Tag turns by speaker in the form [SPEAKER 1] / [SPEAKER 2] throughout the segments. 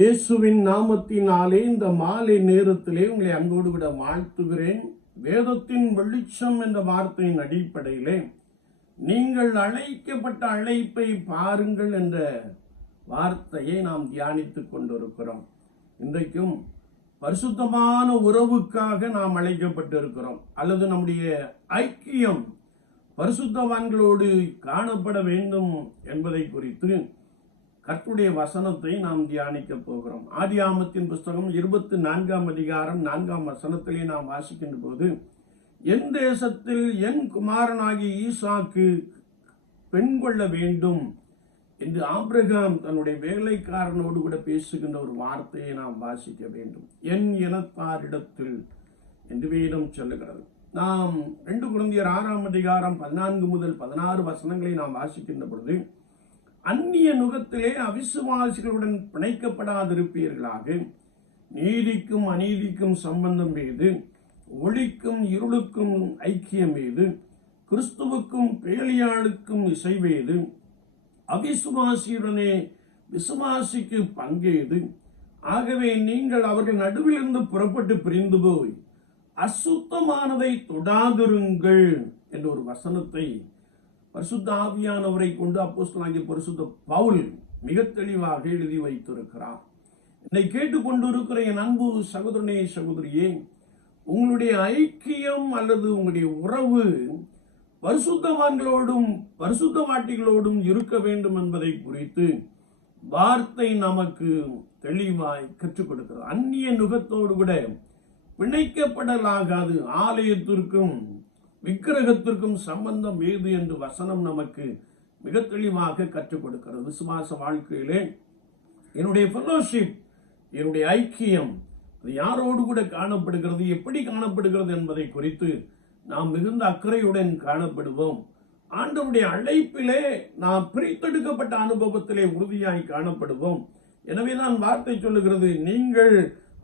[SPEAKER 1] இயேசுவின் நாமத்தினாலே இந்த மாலை நேரத்திலே உங்களை அன்போடு கூட வாழ்த்துகிறேன். வேதத்தின் வெளிச்சம் என்ற வார்த்தையின் அடிப்படையிலே நீங்கள் அழைக்கப்பட்ட அழைப்பை பாருங்கள் என்ற வார்த்தையை நாம் தியானித்துக் கொண்டிருக்கிறோம். இன்றைக்கும் பரிசுத்தமான உறவுக்காக நாம் அழைக்கப்பட்டிருக்கிறோம். அல்லது நம்முடைய ஐக்கியம் பரிசுத்தவான்களோடு காணப்பட வேண்டும் என்பதை குறித்து கர்த்தருடைய வசனத்தை நாம் தியானிக்க போகிறோம். ஆதி ஆமத்தின் புஸ்தகம் இருபத்தி நான்காம் அதிகாரம் நான்காம் வசனத்திலே நாம் வாசிக்கின்ற போது என் தேசத்தில் என் குமாரனாகிய ஈசாக்கு பெண் கொள்ள வேண்டும் என்று ஆப்ரகாம் தன்னுடைய வேலைக்காரனோடு கூட பேசுகின்ற ஒரு வார்த்தையை நாம் வாசிக்க வேண்டும். என் இனத்தாரிடத்தில் என்று வேதம் சொல்லுகிறது. நாம் ரெண்டு குழந்தையர் ஆறாம் அதிகாரம் பதினான்கு முதல் பதினாறு வசனங்களை நாம் வாசிக்கின்ற பொழுது அந்நிய நுகத்திலே அவிசுவாசிகளுடன் பிணைக்கப்படாதிருப்பீர்களாக. நீதிக்கும் அநீதிக்கும் சம்பந்தம் மீது ஒளிக்கும் இருளுக்கும் ஐக்கியம் மீது கிறிஸ்துவுக்கும் பேலியாளுக்கும் இசைவேது அவிசுவாசியுடனே விசுவாசிக்கு பங்கேது. ஆகவே நீங்கள் அவர்கள் நடுவிலிருந்து புறப்பட்டு பிரிந்து போய் அசுத்தமானதை தொடாதிருங்கள் என்ற ஒரு வசனத்தை பரிசுத்த ஆவியானவரை கொண்டு அப்போஸ்தலாகிய பரிசுத்த பவுல் மிக தெளிவாக எழுதி வைத்திருக்கிறார். என்னை கேட்டுக்கொண்டிருக்கிற என் அன்பு சகோதரனே சகோதரியே உங்களுடைய ஐக்கியம் அல்லது உங்களுடைய உறவு பரிசுத்தவான்களோடும் பரிசுத்தவாட்டிகளோடும் இருக்க வேண்டும் என்பதை குறித்து வார்த்தை நமக்கு தெளிவாய் கற்றுக் கொடுக்கிறது அந்நிய நுகத்தோடு கூட பிணைக்கப்படலாகாது ஆலயத்திற்கும் விக்கிரகத்திற்கும் சம்பந்தம் ஏது என்று வசனம் நமக்கு மிக தெளிவாக கற்றுக் கொடுக்கிறது. விசுவாச வாழ்க்கையிலே என்னுடைய ஃபெலோஷிப் என்னுடைய ஐக்கியம் அது யாரோடு கூட காணப்படுகிறது எப்படி காணப்படுகிறது என்பதை குறித்து நாம் மிகுந்த அக்கறையுடன் காணப்படுவோம். ஆண்டவருடைய அழைப்பிலே நாம் பிரித்தெடுக்கப்பட்ட அனுபவத்திலே உறுதியாய் காணப்படுவோம். எனவே தான் வார்த்தை சொல்லுகிறது நீங்கள்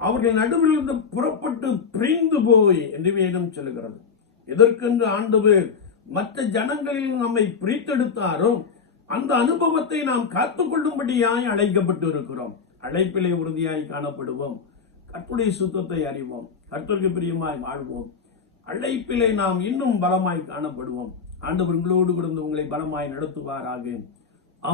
[SPEAKER 1] அவர்கள் நடுவிலிருந்து புறப்பட்டு பிரிந்து போய் என்று வேதம் சொல்லுகிறது. எதற்கென்று ஆண்டவர் மற்ற ஜனங்களில் நம்மை பிரித்தெடுத்தாரோ அந்த அனுபவத்தை நாம் காத்துக்கொள்ளும்படியாய் அழைக்கப்பட்டு இருக்கிறோம் அழைப்பிலே உறுதியாய் காணப்படுவோம். கற்புடைய சுத்தத்தை அறிவோம். கர்த்தருக்கு பிரியமாய் வாழ்வோம். அழைப்பிலே நாம் இன்னும் பலமாய் காணப்படுவோம். ஆண்டவர் உங்களோடு கூட உங்களை பலமாய் நடத்துவாராக.